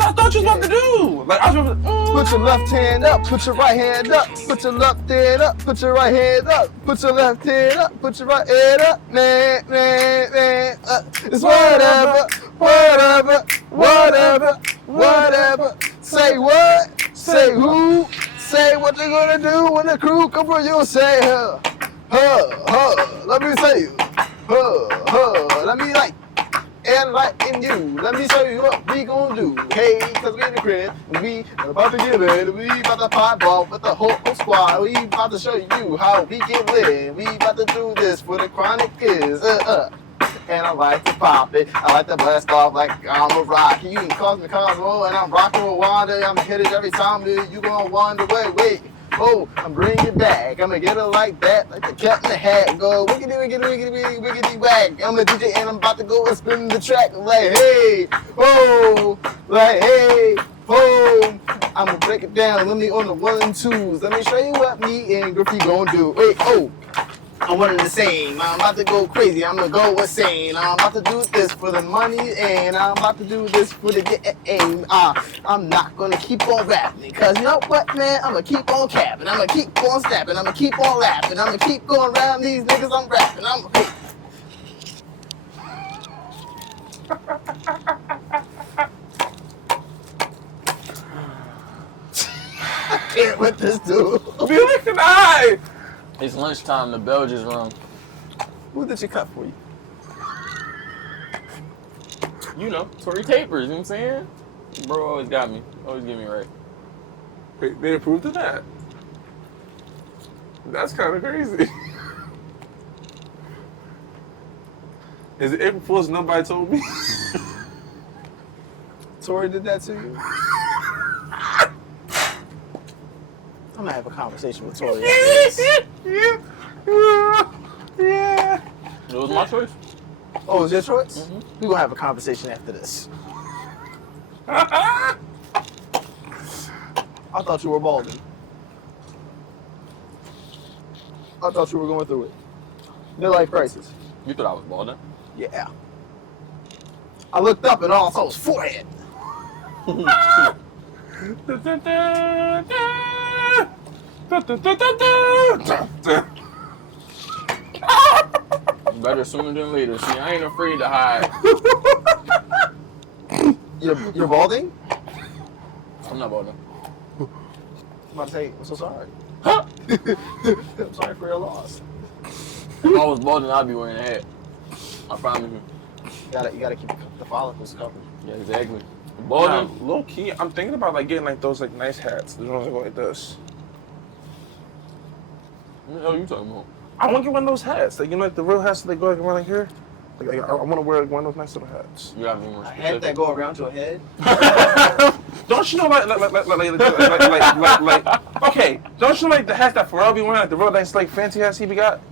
what I thought you was about to do. Like, I was Put your left hand up, put your right hand up, put your left hand up, put your right hand up, put your left hand up, put your right hand up, man. It's whatever. Say what? Say who? Say what you gonna do when the crew come for you. Say let me say you. Let me enlighten you. Let me show you what we gon' do. Hey, cause we in the crib, we about to get lit. We about to pop off with the whole squad. We about to show you how we get lit. We about to do this for the Chronicles. And I like to pop it. I like to blast off like I'm a rock. You can call me Cosmo and I'm rocking with Wanda. I'm hit it every time you gonna wonder, wait. Oh, I'm bringing it back. I'm gonna get it like that, like the cat in the hat. Go wiggity whack. I'm a DJ and I'm about to go and spin the track. Like hey, oh, I'm gonna break it down. Let me on the 1 and 2s. Let me show you what me and Griffey gonna do. Wait, oh. I'm one and the same. I'm about to go crazy. I'm gonna go insane. I'm about to do this for the money and I'm about to do this for the game. I'm not gonna keep on rapping because you know what, man? I'm gonna keep on capping. I'm gonna keep on snapping. I'm gonna keep on laughing. I'm gonna keep going around these niggas. I'm rapping. I can't let this dude. Felix and I. It's lunchtime, the bell just rung. Who did you cut for you? You know, Tory Tapers, you know what I'm saying? Bro always got me. Always get me right. Wait, they approved of that? That's kind of crazy. Is it April Fool's? Nobody told me. Tory did that to you? I'm gonna have a conversation with Tory. Yeah. It was my choice. Oh, it was your choice? Mm-hmm. We're gonna have a conversation after this. I I thought you were balding. I thought you were going through it. Midlife crisis. You thought I was balding? Yeah. I looked up and all I saw was forehead. Better sooner than later. See, I ain't afraid to hide. You're balding? I'm not balding. I'm about to say, I'm so sorry. Huh? I'm sorry for your loss. If I was balding, I'd be wearing a hat. I promise you. You gotta keep the follicles covered. Yeah, exactly. Balding? low key, I'm thinking about like getting like those like nice hats. The ones that go like this. What the hell are you talking about? I want to get one of those hats. Like, you know, like the real hats that they go like around like here. Like I want to wear like one of those nice little hats. You gotta be more A specific. head that go around your head? Don't you know like okay? Don't you know like the hats that Pharrell be wearing, like the real nice like fancy hats he be got?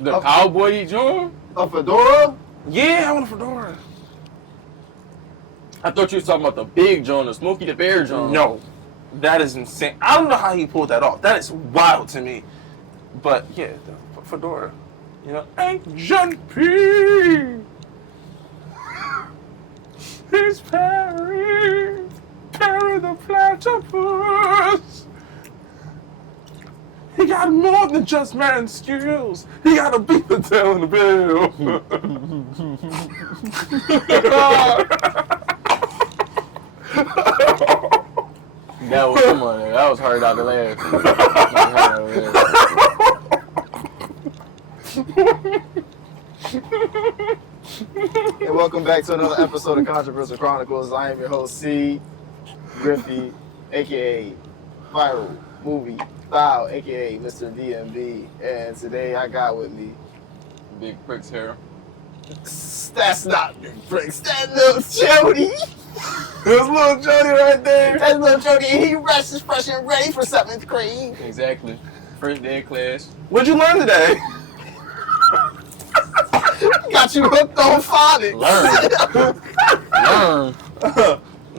The cowboy joint? A fedora? Yeah, I want a fedora. I thought you was talking about the big joint, the Smokey the Bear joint. No, that is insane. I don't know how he pulled that off. That is wild to me. But yeah, the fedora. You know, Agent P. He's Perry the platypus. He got more than just man skills. He got a beat the tail in the bill. That was, come on, that was hard out to laugh. And welcome back to another episode of Controversial Chronicles. I am your host, C. Griffey, a.k.a. Viral Movie Style, a.k.a. Mr. DMV. And today I got with me... Big pricks hair. That's not Big Pricks. That's little Jody. There's little Jody right there. That's little Jody. He rushes fresh and ready for 7th grade. Exactly. First day of class. What'd you learn today? Got you hooked on phonics. Learn.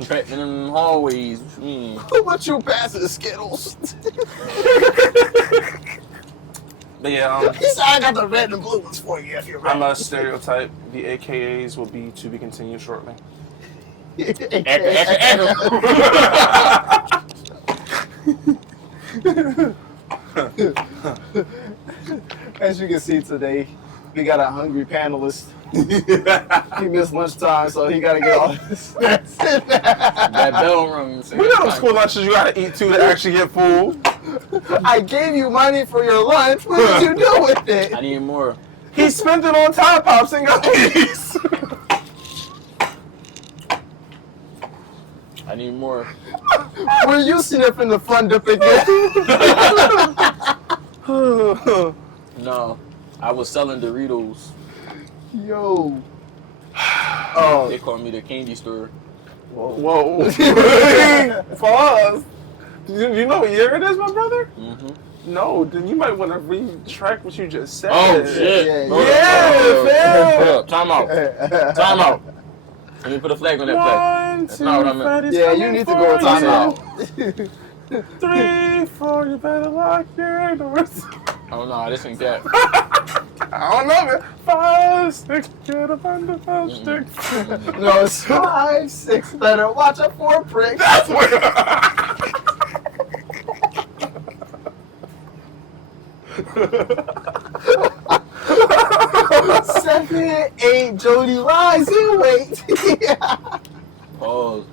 Trapping in the hallways. What you mean? What you passing the Skittles? But yeah, He said I got the red and blue ones for you if you're ready. I'm a stereotype. The AKAs will be to be continued shortly. As you can see today, we got a hungry panelist. He missed lunchtime, so he gotta get all this. That bell rung. We know those school lunches you gotta eat too to actually get full. I gave you money for your lunch. What did you do with it? I need more. He spent it on Tide Pops and gummies. I need more. Were you sniffing the fun dip again? No, I was selling Doritos. Yo. They called me the candy store. Whoa. Pause. You know what year it is, my brother? Mm-hmm. No, then you might want to retract what you just said. Oh, shit. Yeah, fam. Time out. Time out. Let me put a flag on that flag. 1, That's 2, not what I meant. Freddy's Yeah, you coming need to for go with time you. out. 3, 4, you better lock your doors. Oh, no, this ain't that. I don't know, man. 5, 6, get up on the 5, 6. No, it's 5, 6. Better watch out for pricks. That's what. 7, 8, Jody lies and wait. Pause.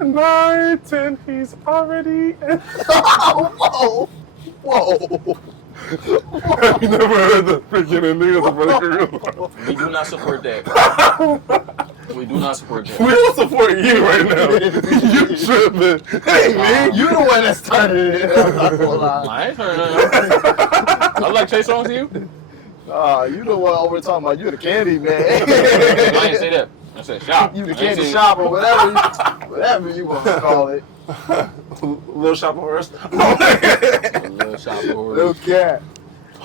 9, 10, he's already in. Whoa. I've never heard the freaking ending of the real. We do not support that. We do not support that. We don't support you right now. You tripping. Hey, man. You the one that started it. I'm not gonna lie. I ain't heard nothing. I like Chase songs to you. You the one over talking about you the candy man. I ain't say that. I said shop. You the I ain't candy say- shop or whatever you want to call it. Little shop of horse. Little shop Little order. cat.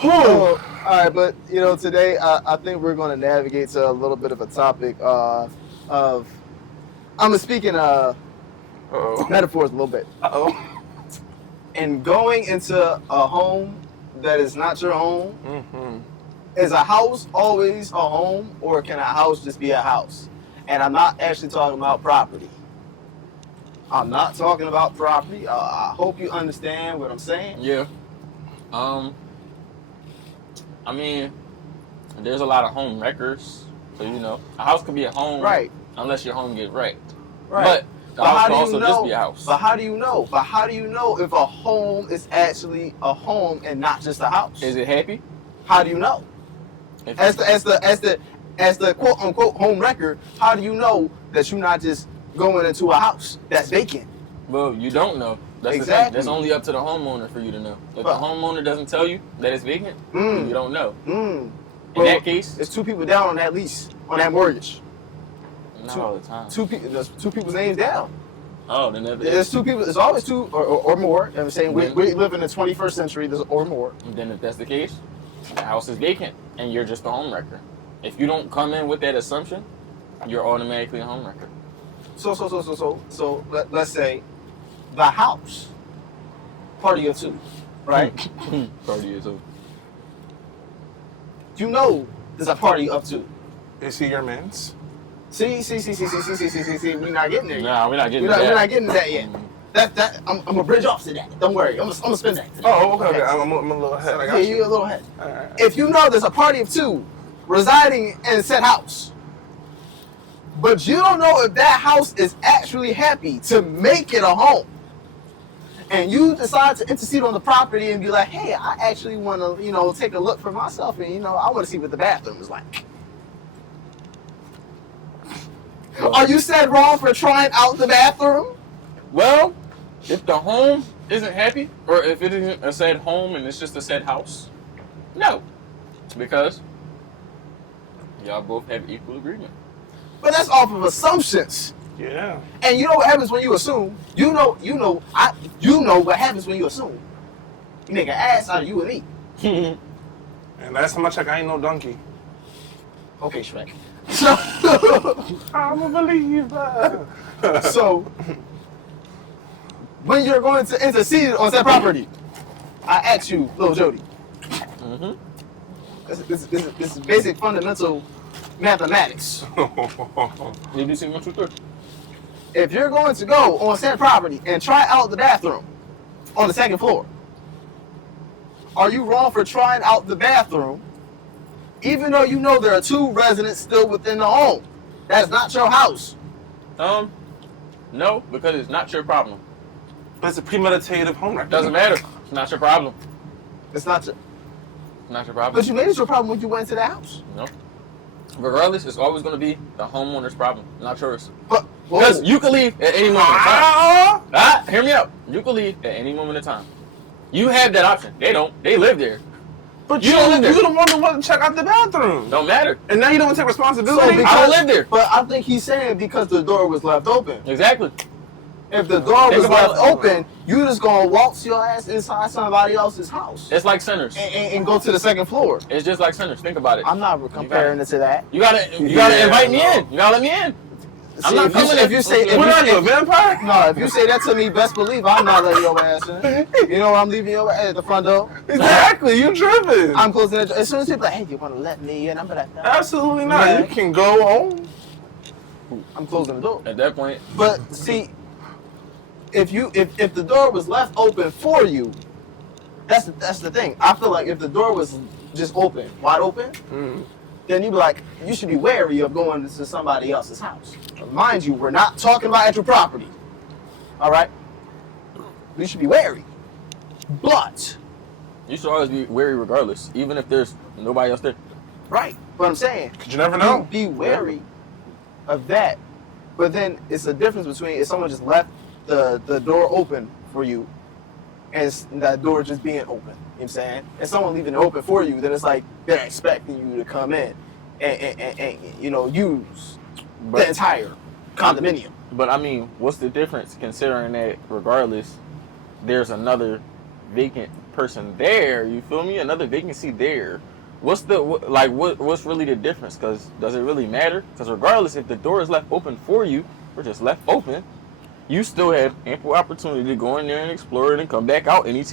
All right, but today I think we're going to navigate to a little bit of a topic of I'm speaking metaphors a little bit. And going into a home that is not your home, is a house always a home, or can a house just be a house? And I'm not actually talking about property. I'm not talking about property. I hope you understand what I'm saying. Yeah. I mean, there's a lot of home wreckers. So, a house could be a home. Right. Unless your home gets wrecked. Right. But the house could also just be a house. But how do you know? But how do you know if a home is actually a home and not just a house? Is it happy? How do you know? If As the quote unquote home wrecker, how do you know that you're not just going into a house that's vacant? Well, you don't know. That's the thing. Exactly. That's only up to the homeowner for you to know. If But- the homeowner doesn't tell you that it's vacant, you don't know. In Well, that case, it's 2 people down on that lease, on that mortgage. not all the time. There's 2 people's names down. Oh, then that, There's 2 people. There's always 2 or more. You know what I'm saying we Then- live in the 21st century. There's or more. then if that's the case, the house is vacant and you're just a home wrecker. If you don't come in with that assumption, you're automatically a home wrecker. So let's say the house, party of 2, right? Party is over. You know there's a party of 2. Is he your man's? See, we're not getting there yet. Nah, we're not getting We're to that. not getting to that yet. I'm gonna bridge off to that. Don't worry, I'm gonna spin that. Oh, okay. I'm a little ahead. I Yeah, got you. you're a little ahead. All right. If you know there's a party of 2 residing in said house, but you don't know if that house is actually happy to make it a home, and you decide to intercede on the property and be like, hey, I actually want to, take a look for myself, and I want to see what the bathroom is like. Are you said wrong for trying out the bathroom? Well, if the home isn't happy, or if it isn't a said home and it's just a said house, no. Because y'all both have equal agreement. But that's off of assumptions. Yeah. And you know what happens when you assume? You know what happens when you assume. You make an ass out of you and me. And last time I checked, I ain't no donkey. Okay, Shrek. I'm a believer. So, when you're going to intercede on that property, I ask you, little Jody. This is basic fundamental, mathematics. ABC 1, 2, 3. If you're going to go on said property and try out the bathroom on the second floor, are you wrong for trying out the bathroom even though you know there are 2 residents still within the home? That's not your house. No, because it's not your problem. But it's a premeditative home record. Doesn't matter. It's not your problem. It's not your... Not your problem. But you made it your problem when you went into the house. No. Regardless, it's always going to be the homeowner's problem, not yours. But because you can leave at any moment in time. Hear me out. You can leave at any moment in time. You have that option. They don't. They live there. But you don't live there. You're the one that wanted to check out the bathroom. Don't matter. And now you don't take responsibility. So because, I don't live there. But I think he's saying because the door was left open. Exactly. If the door was left open, you just gonna waltz your ass inside somebody else's house. It's like Sinners. And go to the second floor. It's just like Sinners. Think about it. I'm not comparing it to that. You gotta invite me in. You gotta let me in. See, I'm not coming if you say what are you, a vampire? No, if you say that to me, best believe I'm not letting your ass in. You know I'm leaving your ass at the front door. Exactly, you tripping. I'm closing it. As soon as people like, hey, you wanna let me in? I'm like, no. Absolutely not. Yeah. You can go home. I'm closing the door. At that point. But see, if the door was left open for you, that's the thing. I feel like if the door was just open, wide open, then you'd be like, you should be wary of going to somebody else's house. Mind you, we're not talking about at your property. All right? You should be wary. But you should always be wary regardless, even if there's nobody else there. Right. But I'm saying, because you never know. Be wary of that. But then it's a difference between if someone just left the door open for you and that door just being open. You know what I'm saying? And someone leaving it open for you, then it's like they're expecting you to come in and use the entire condominium. But I mean, what's the difference considering that regardless, there's another vacant person there, you feel me? Another vacancy there. What's really the difference? Because does it really matter? Because regardless, if the door is left open for you, or just left open, you still have ample opportunity to go in there and explore it and come back out any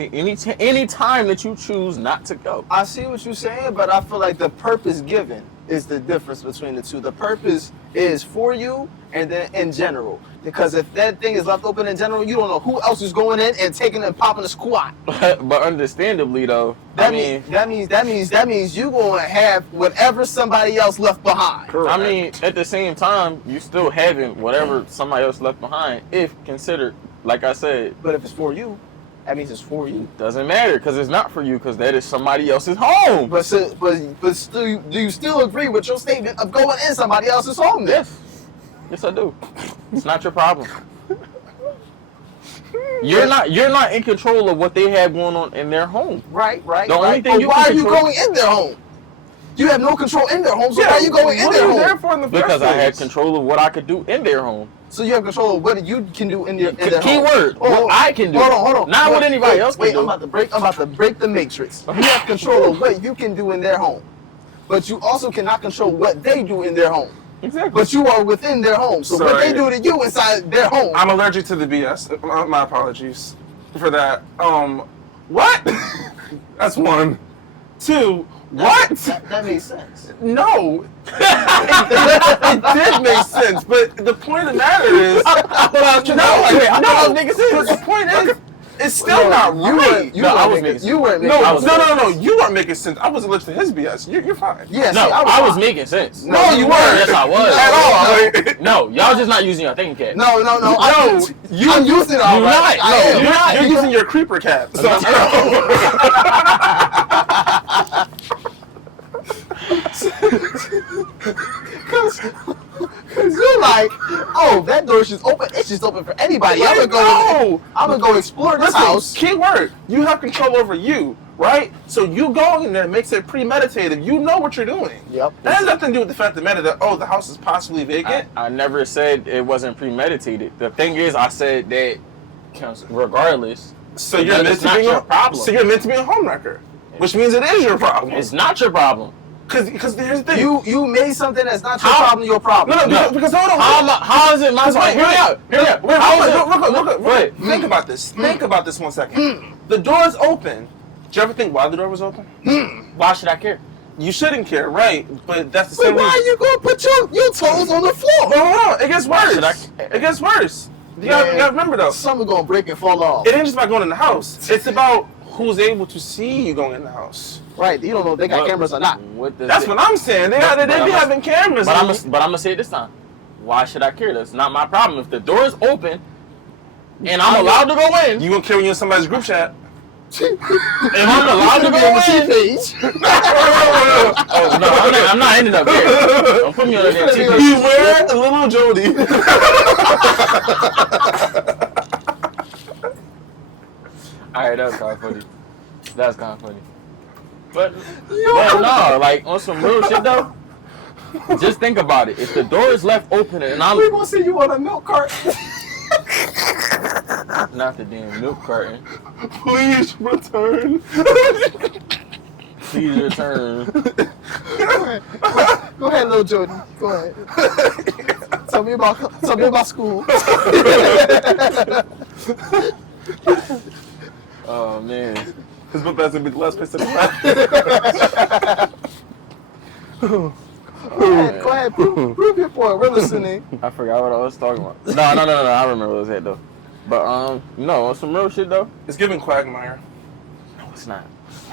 time that you choose not to go. I see what you're saying, but I feel like the purpose given is the difference between the two. The purpose is for you and then in general. Because if that thing is left open in general, you don't know who else is going in and taking and popping a squat. But understandably though, that means you gonna have whatever somebody else left behind. Correct. I mean, at the same time, you still having whatever somebody else left behind, if considered, like I said. But if it's for you, that means it's for you. Doesn't matter, because it's not for you, because that is somebody else's home. But still, do you still agree with your statement of going in somebody else's home then? Yes, I do. It's not your problem. You're not in control of what they have going on in their home. Right. The only thing why are you going in their home? You have no control in their home, so why are you going in their home? There for in the because I had control of what I could do in their home. So you have control of what you can do in their home. Keyword. What I can do. Hold on. Not what anybody else can do. I'm about to break the matrix. You have control of what you can do in their home, but you also cannot control what they do in their home. Exactly. But you are within their home. So what they do to you inside their home. I'm allergic to the BS. My apologies for that. What? That's one. Two. What? That makes sense. No. It did make sense, but the point of the matter is... I was making sense. But the point is, it's still not right. You weren't making sense. No. You weren't making sense. I was allergic to his BS. You're fine. Yeah, no, I was making sense. No, you weren't. Yes, I was. At all. No, y'all just not using your thinking cap. No. I'm using it all right. You're using your creeper cap. So Cause you're like, oh, that door's just open. It's just open for anybody. I'm gonna go explore this house. Key word. You have control over you, right? So you going in there makes it premeditated. You know what you're doing. Yep. That has nothing to do with the fact of the matter that the house is possibly vacant. I never said it wasn't premeditated. The thing is, I said that regardless. So you're meant to be your problem. So you're meant to be a homewrecker, which means it is your problem. It's not your problem. Because here's the thing. You made something that's not your problem your problem. No. Because hold on. How is it my problem? Hear me out. Wait. Think about this. Think about this 1 second. The door is open. Did you ever think why the door was open? Why should I care? You shouldn't care, right? But that's the But same why reason. are you gonna put your toes on the floor? No, it gets worse. It gets worse. You gotta remember though. Something gonna break and fall off. It ain't just about going in the house. It's about who's able to see you going in the house. Right, you don't know if they got cameras or not. That's what I'm saying. They be having cameras. But I'm gonna say it this time. Why should I care? That's not my problem. If the door is open and I'm allowed to go in, You gonna care when you're in somebody's group chat? if I'm allowed to go in. Oh no, I'm not ending up there. Don't put me on that TV. Beware the little Jody. Alright, that was kind of funny. That's kind of funny. But no, like on some real shit though. Just think about it. If the door is left open and We're gonna see you on a milk cart. not the damn milk carton. Please return. Please return. Go ahead, little Jordan. Go ahead. Tell me about school. Oh man. His book that's gonna be the last place to Go ahead. Prove your point. We're listening. I forgot what I was talking about. No. I remember what it was at though. But no, on some real shit though. It's giving Quagmire. No, it's not.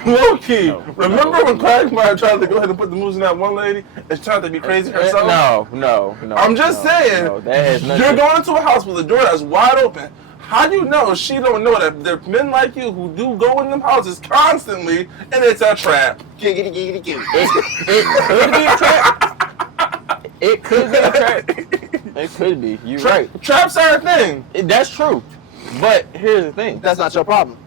Low key. No. Remember when Quagmire tried to go ahead and put the moves in that one lady and tried to be crazy herself? No. I'm just saying. No, that has nothing. You're going into a house with a door that's wide open. How do you know she don't know that there are men like you who do go in them houses constantly and it's a trap? Giggity, giggity, giggity. It could be a trap. It could be a trap. It could be. You're right. Traps are a thing. That's true. But here's the thing. That's not your problem.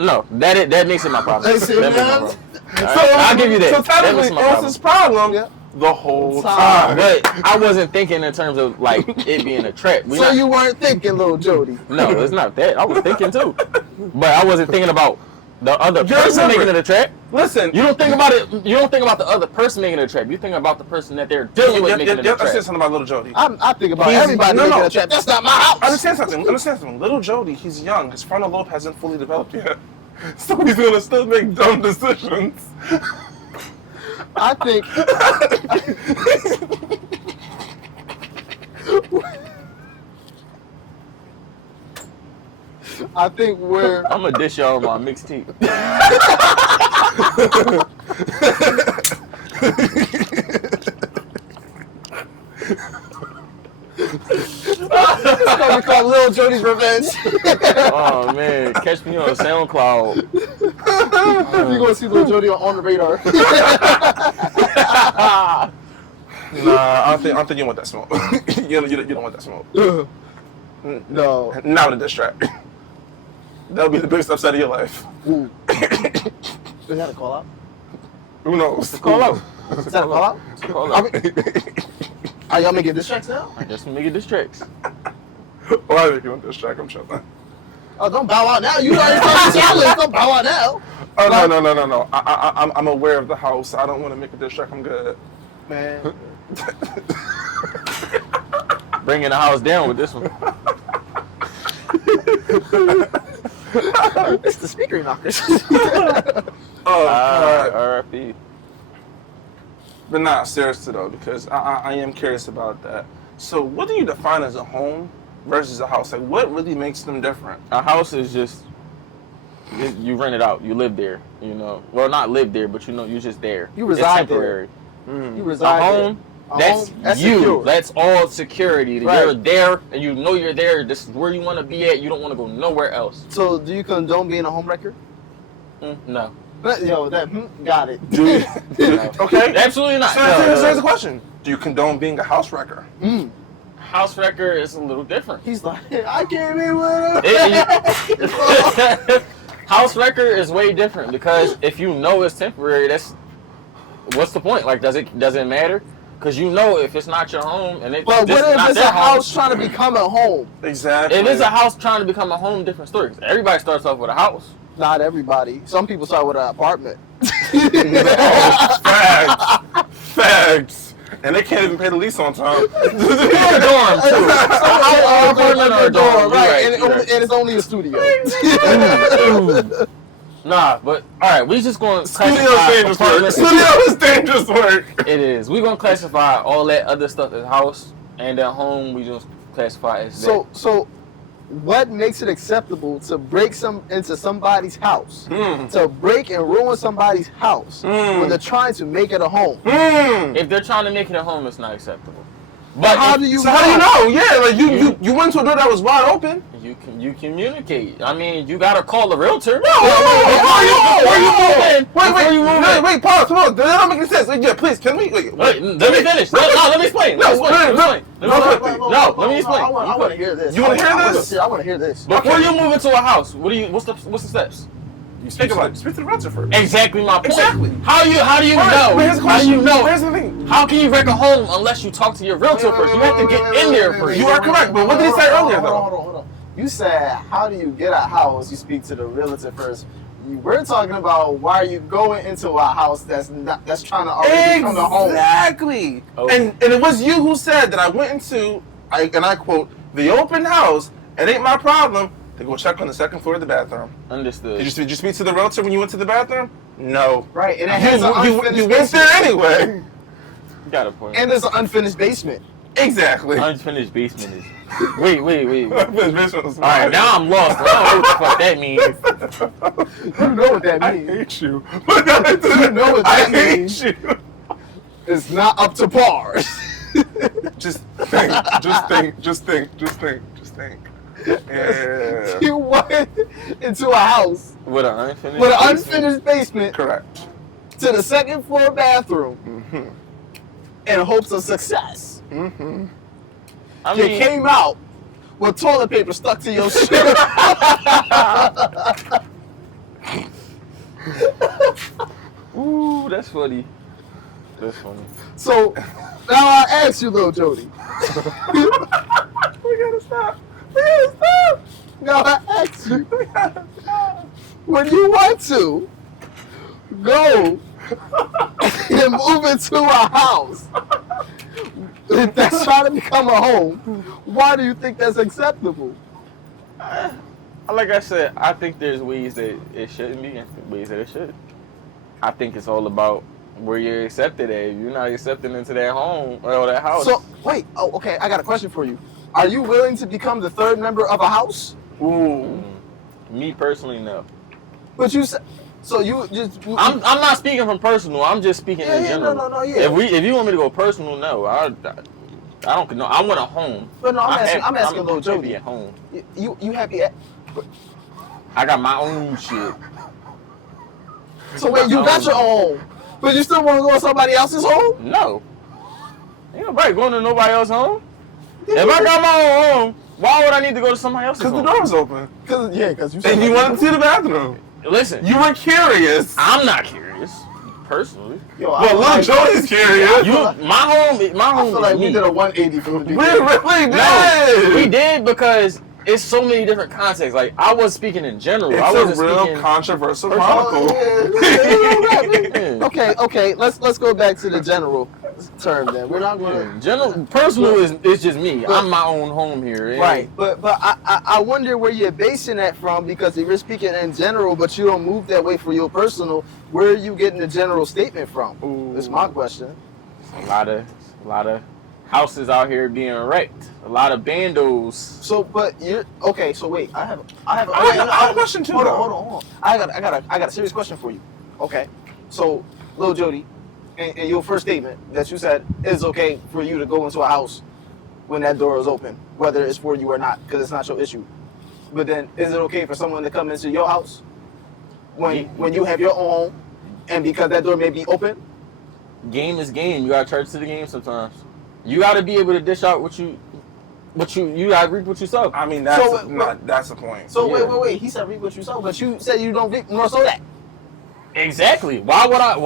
No, that makes it my problem. That's it, That makes it my man. problem. I'll give you that. So That makes technically, it my it was his problem Yeah. the whole time. But I wasn't thinking in terms of like it being a trap. You weren't thinking, little Jody. No, it's not that. I was thinking too, but I wasn't thinking about the other person making it a trap. Listen, You don't think about it. You don't think about the other person making it a trap. You think about the person that they're dealing with making it a I said trap. something about little Jody. I think about everybody making a trap. That's not my house. Understand something. Little Jody, he's young. His frontal lobe hasn't fully developed yet. So he's gonna still make dumb decisions. I think. I think we're. I'm gonna dish y'all my mixed tea. It's gonna be called Little Jody's Revenge. Oh man, catch me on SoundCloud. You're gonna see Little Jody on the radar. Nah, I don't think you want that smoke. you don't want that smoke. No. Not with a diss track. That'll be the biggest upset of your life. Ooh. Is that a call out? Who knows? Call out. Is that a call out? Call out. Are y'all making diss tracks now? I guess we make it distracts. Why make you want this track? I'm chilling. Oh, don't bow out now. You already told me challenge. Don't bow out now. Oh no. I'm aware of the house. I don't want to make a diss track. I'm good. Man. Bringing the house down with this one. It's the speaker knockers. R.I.P. But nah, seriously though, because I am curious about that. So what do you define as a home versus a house? Like what really makes them different? A house is just you rent it out. You live there. You know, well, not live there, but you're just there. You reside it's temporary. You A reside home. That's you. secure. That's all security. Right. You're there, and you know you're there. This is where you want to be at. You don't want to go nowhere else. So, do you condone being a home wrecker? No. Yo, got it. Okay. Absolutely not. So No. here's the question: do you condone being a house wrecker? House wrecker is a little different. He's like, I came in with him. House wrecker is way different because if you know it's temporary, what's the point? Like, does it matter? Because you know if it's not your home and But what if it's a house trying to become a home? Exactly. If it's a house trying to become a home, different story. 'Cause everybody starts off with a house. Not everybody. Some people start with an apartment. Facts. And they can't even pay the lease on time. Or a dorm too. Apartment or a dorm, right? Right. And it's only a studio. Nah, but all right, we just going to Studio is dangerous work. Studio is dangerous work. It is. We gonna classify all that other stuff as house, and at home we just classify as that. So, what makes it acceptable to break into somebody's house, to break and ruin somebody's house when they're trying to make it a home? If they're trying to make it a home, it's not acceptable. But how do you know? Yeah, like you went to a door that was wide open. You communicate. I mean, you gotta call the realtor. Wait, pause. Hold on. That don't make any sense. Yeah, please, can we? Wait, let me finish. No, let me explain. Let me explain. I want to hear this. You want to hear this? I want to hear this. Before you move into a house, what's the steps? You speak to the realtor first. Exactly my point. Exactly. How do you know? How do you know? Here's the thing. How can you wreck a home unless you talk to your realtor first? You have to get in there first. You are correct, but what did he say earlier though? Hold on. You said, how do you get a house? You speak to the realtor first. We're talking about why are you going into a house that's trying to already become a home. Exactly. Okay. And it was you who said that I went into, and I quote, the open house. It ain't my problem to go check on the second floor of the bathroom. Understood. Did you speak to the realtor when you went to the bathroom? No. Right, and it has an unfinished you went there anyway. You got a point. And there's an unfinished basement. Exactly. Unfinished basement is. Wait. Unfinished basement was All right, now I'm lost. I don't know what the fuck that means. You know what that means. I hate you. You know what that means. I hate you. It's not up to par. Just think. Yeah. You went into a house With an unfinished basement. Correct. To the second floor bathroom in hopes of success. I You mean, came out with toilet paper stuck to your shit. ooh, that's funny. That's funny. So now I ask you, little Jody. We gotta stop. Now I ask you, when you want to go and move into a house that's trying to become a home, why do you think that's acceptable? Like I said, I think there's ways that it shouldn't be and ways that it should. I think it's all about where you're accepted at. If you're not accepted into that home or that house. So, wait, okay, I got a question for you. Are you willing to become the third member of a house? Ooh. Me personally, no. But you said, so you just... I'm not speaking from personal. I'm just speaking in general. No, yeah. If you want me to go personal, no. I don't know. I want a home. But no, I'm asking little Jody. At home. You happy at... I got my own shit. So wait, you got your own, but you still want to go to somebody else's home? No. Ain't nobody going to nobody else's home. If I got my own home, why would I need to go to somebody else's home? Because the door was open. Because you said... And you wanted to see the bathroom. Listen. You were curious. I'm not curious, personally. Yo, well, little Joey's curious. My home I feel is like me. we did a 180 from the We beginning. really did. No, we did because it's so many different contexts. Like, I was speaking in general. I wasn't It's a real speaking controversial Oh, chronicle. yeah. Okay. Let's go back to the general term then. We're not going to... General, personal is just me. I'm my own home here. Right, but I wonder where you're basing that from, because if you're speaking in general, but you don't move that way for your personal, where are you getting the general statement from? That's my question. A lot of houses out here being wrecked. A lot of bandos. So, but you're okay. So wait, I have I have a question too. Hold on. I got a serious question for you. Okay, so Lil Jody, in your first statement that you said it's okay for you to go into a house when that door is open, whether it's for you or not, because it's not your issue. But then, is it okay for someone to come into your house when you have your own home, and because that door may be open? Game is game. You gotta charge to the game sometimes. You gotta be able to dish out what you gotta reap what you sow. I mean, that's the point. So wait. He said reap what you sow, but you said you don't reap nor sow that. Exactly. Why would I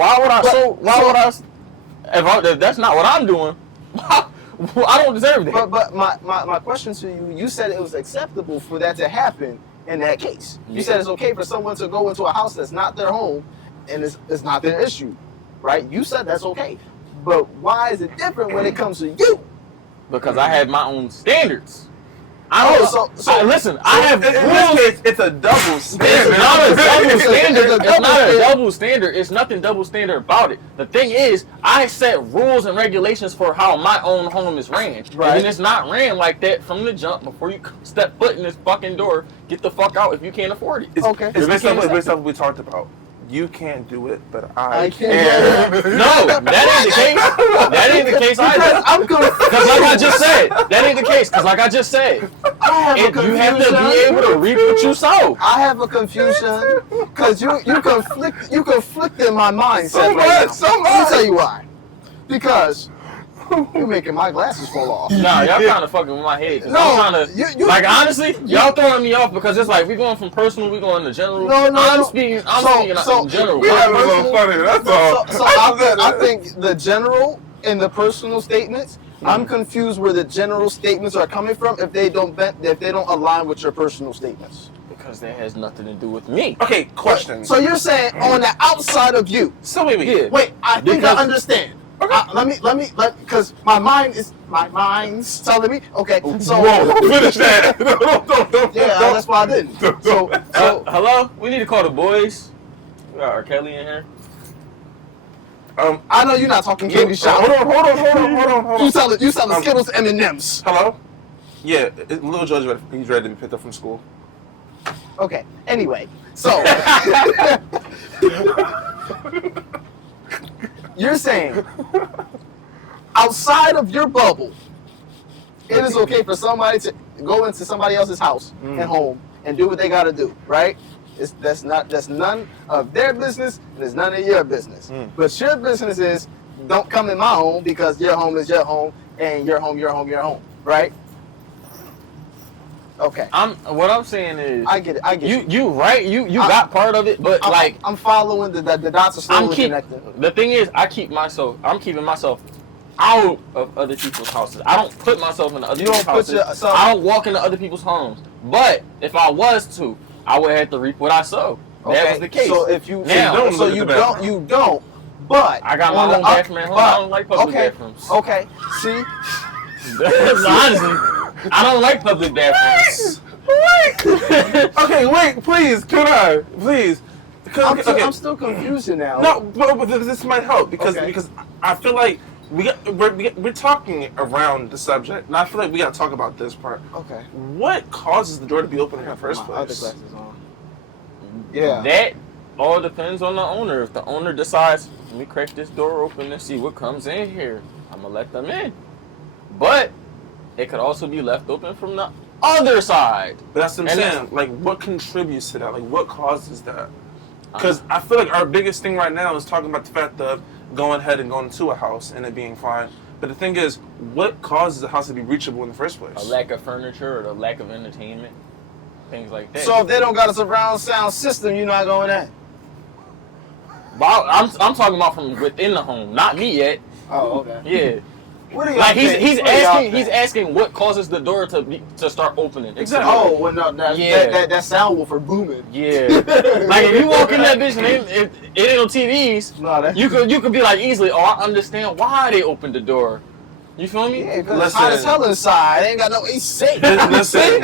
if that's not what I'm doing? I don't deserve that. But my question to you, you said it was acceptable for that to happen in that case. You said it's okay for someone to go into a house that's not their home and it's not their issue, right? You said that's okay. But why is it different when it comes to you? Because I have my own standards. Listen, I have in rules. this case, it's a double standard. It's not a double standard. It's a It's not a double double standard. It's nothing double standard about it. The thing is, I set rules and regulations for how my own home is ran. Right. And it's not ran like that from the jump. Before you step foot in this fucking door, get the fuck out if you can't afford it. It's Okay. based on what we talked about. You can't do it, but I can. No, that ain't the case. That ain't the case either. I'm confused. Because like I just said, that ain't the case. Because like I just said, you have to be able to reap what you sow. I have a confusion because you conflict in my mindset So right much, now. so much. Let me tell you why. Because you're making my glasses fall off. Nah, y'all kind of fucking with my head. No, I'm trying to, you- like honestly, y'all throwing me off because it's like we going from personal, we going to general. No, I'm speaking in general. We having a little funny. That's all. So I think the general and the personal statements. I'm confused where the general statements are coming from if they don't align with your personal statements. Because that has nothing to do with me. Okay, question. So you're saying on the outside of you. So wait. Yeah. Wait, I think Because- I understand. Because my mind's telling me. Okay, so Whoa, finish that. Don't. yeah, that's why I didn't. So Hello? We need to call the boys. We got R. Kelly in here. I know you're not talking candy shop. Hold on. You selling Skittles and M&Ms. Hello? Yeah, little Joe's he's ready to be picked up from school. Okay. Anyway, so you're saying outside of your bubble, it is okay for somebody to go into somebody else's house and home and do what they got to do, right? That's none of their business and it's none of your business. But your business is don't come in my home because your home is your home and your home, right? Okay. What I'm saying is, I get it. You right. You got part of it, but I'm following the dots are slowly connecting. The thing is, I'm keeping myself out of other people's houses. I don't put myself in other people's houses. I don't walk into other people's homes. But if I was to, I would have to reap what I sow. Okay. That was the case. So if you you don't. But I got my own bathroom at home. I don't like public bathrooms. Okay. See. Honestly, I don't like public bathrooms. Okay, wait, please, please. I'm still confused now. No, but this might help because I feel like we're talking around the subject, and I feel like we got to talk about this part. Okay. What causes the door to be open in the first My other place? glasses on. Yeah. That all depends on the owner. If the owner decides, let me crack this door open and see what comes in here, I'm gonna let them in. But it could also be left open from the other side. But that's what I'm saying. Like, what contributes to that? Like, what causes that? Because I feel like our biggest thing right now is talking about the fact of going ahead and going to a house and it being fine. But the thing is, what causes a house to be reachable in the first place? A lack of furniture or the lack of entertainment, things like that. So if they don't got a surround sound system, you're not going in. Well, I'm talking about from within the home, not me yet. Oh, okay. Yeah. What do y'all Like think? he's asking what causes the door to start opening. Exactly. Oh, well, no, that sound woofer booming. Yeah. Like if you walk in that bitch and it ain't no TVs, you could be like easily, I understand why they opened the door. You feel me? Yeah, because it's hot as hell inside. They ain't got no AC. Listen.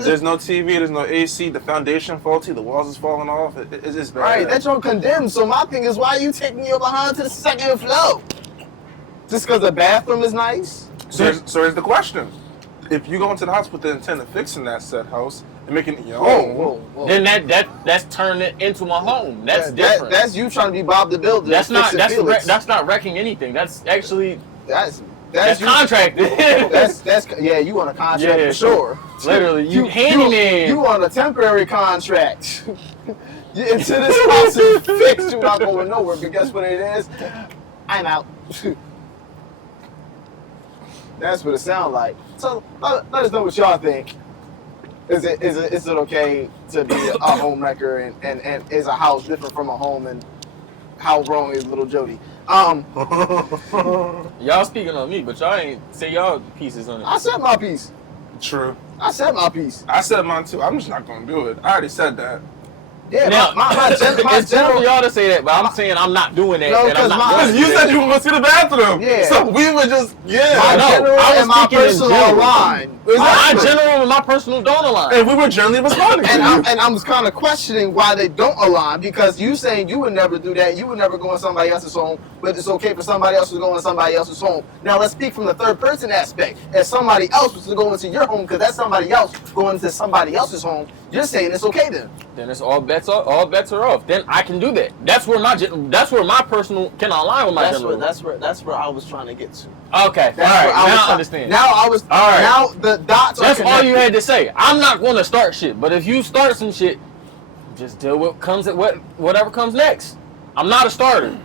There's no TV. There's no AC. The foundation faulty. The walls is falling off. It's just bad. Right, that's your condemned. So my thing is, why you taking your behind to the second floor? Just because the bathroom is nice? So here's the question. If you go into the house with the intent of fixing that said house and making it your own, Whoa. Then that's turning it into my home. That's different. That's you trying to be Bob the Builder. That's not wrecking anything. That's actually that's you, contracted. You on a contract for sure. Literally, you handyman. You on a temporary contract. You into this house and fixed. You're not going nowhere. But guess what it is? I'm out. That's what it sounds like. So let us know what y'all think. Is it okay to be a home wrecker and is a house different from a home, and how wrong is little Jody? Y'all speaking on me, but y'all ain't say y'all pieces on it. I said my piece. True. I said my piece. I said mine too. I'm just not gonna do it. I already said that. Yeah, Now, my it's cool general. for y'all to say that, but I'm saying I'm not doing that. No, and I'm 'cause not my- going Because to you do said that. you were going to see the bathroom. Yeah. So we were just, My I know. general I was and my speaking in personal general. align. My Exactly. general and my personal don't align. And we were generally responding to you. And I'm kind of questioning why they don't align, because you saying you would never do that, you would never go in somebody else's home, but it's okay for somebody else to go in somebody else's home. Now let's speak from the third person aspect. If somebody else was to go into your home, because that's somebody else going into somebody else's home, you're saying it's okay then. Then it's all bets are off. Then I can do that. That's where my personal can align with my general. That's where I was trying to get to. Okay, That's all where right, now I I understand. Now now the dots are That's all connected. you had to say. I'm not going to start shit, but if you start some shit, just deal with whatever comes next. I'm not a starter,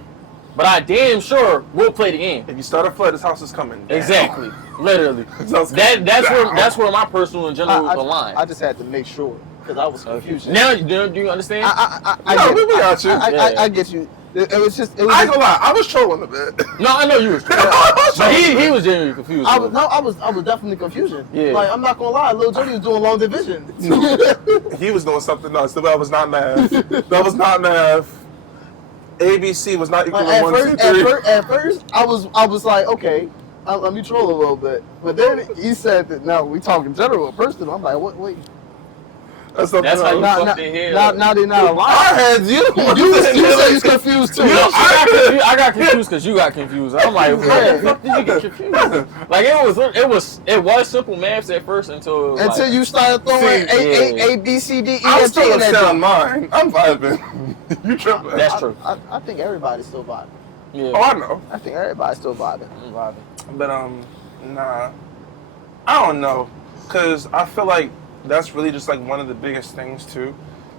but I damn sure will play the game. If you start a flood, this house is coming down. Exactly, literally. That's where my personal and general align. I just had to make sure, because I was confused. Now, do you understand? I get you. It was I ain't gonna lie, I was trolling a bit. No, I know you was. But he was genuinely confused. I was definitely confused. Yeah. Like, I'm not gonna lie, Lil Jody was doing long division. He was doing something else. That was not math. That was not math. ABC was not equal to 1, 2, 3. At first, I was like, okay, let me troll a little bit. But then he said that, no, we talking general, personal. I'm like, what? Wait. That's how you fucked it here. Now they're not aligned. Our heads, you said you was confused too. I got confused because you got confused. I'm like, where the fuck did you get confused? Like it was simple maths at first until you started throwing A B C D E I'm F G still in that sound joint. mine. I'm vibing. You tripping. That's true. I think everybody's still vibing. Yeah. Oh, I know. I think everybody's still vibing. I'm vibing. But nah, I don't know, cause I feel like that's really just like one of the biggest things too,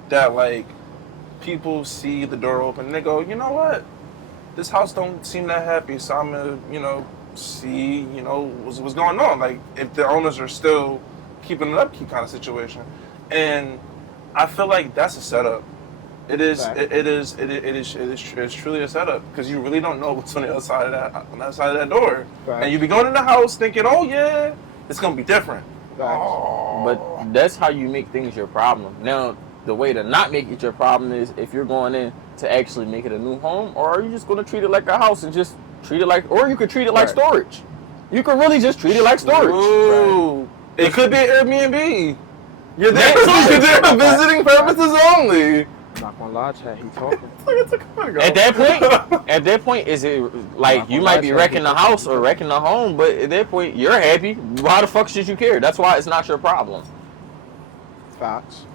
that like people see the door open and they go, you know what, this house don't seem that happy, so I'm gonna see what's going on, like if the owners are still keeping it upkeep kind of situation, and I feel like that's a setup. It is. Right. It is truly a setup, because you really don't know what's on the other side of that door, Right. and you be going in the house thinking, oh yeah, it's gonna be different. Right. Oh. But that's how you make things your problem. Now, the way to not make it your problem is if you're going in to actually make it a new home, or are you just going to treat it like a house and just treat it like, or you could treat it like storage. You could really just treat it like storage. Ooh. Right. It could be an Airbnb. You're there, That's you're there for visiting purposes only. I'm not gonna lie, Chad, he talking. At that point, is it like you might be wrecking the house or wrecking the home, but at that point, you're happy. Why the fuck should you care? That's why it's not your problem. Facts.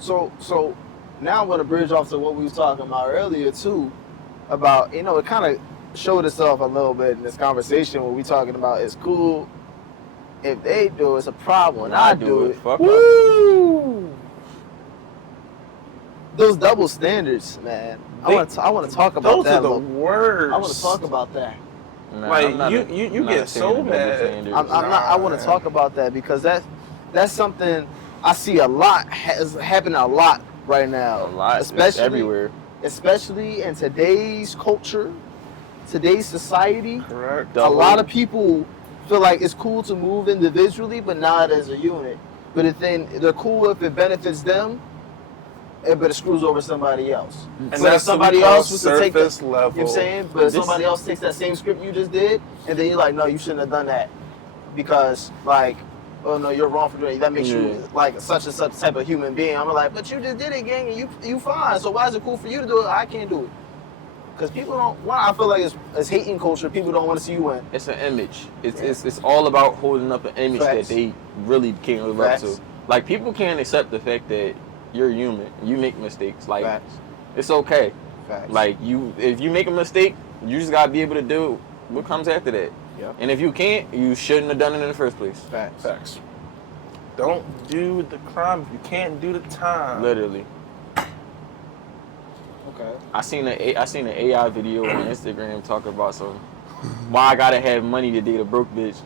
So now I'm gonna bridge off to what we was talking about earlier too, about it kind of showed itself a little bit in this conversation where we talking about it's cool if they do it's a problem when I do it. Fuck Woo! Those double standards, man. I want to talk about Those that. are the worst. I want to talk about that. Nah, Like, I'm not you not get a so fan of double mad. standards. I'm not. I want to talk about that because that's something I see a lot happening a lot right now. A lot, especially everywhere. Especially in today's culture, today's society. Correct. A lot of people feel like it's cool to move individually, but not as a unit. But they're cool if it benefits them, but it screws over somebody else. And but if that's somebody what we call else was to take that, surface level. you know what I'm saying? But if somebody else takes that same script you just did, and then you're like, no, you shouldn't have done that. Because, like, oh no, you're wrong for doing it. That makes you like such and such type of human being. I'm like, but you just did it, gang, and you fine. So why is it cool for you to do it? I can't do it. Because people don't. I feel like it's hating culture. People don't want to see you win. It's an image. It's all about holding up an image Facts. that they really can't live up Facts. to. Like, people can't accept the fact that you're human. You make mistakes. Like, Facts. it's okay. Facts. Like, if you make a mistake, you just gotta be able to do what comes after that. Yep. And if you can't, you shouldn't have done it in the first place. Facts. Facts. Don't do the crime if you can't do the time. Literally. Okay. I seen an AI video on Instagram talking about why I gotta have money to date a broke bitch.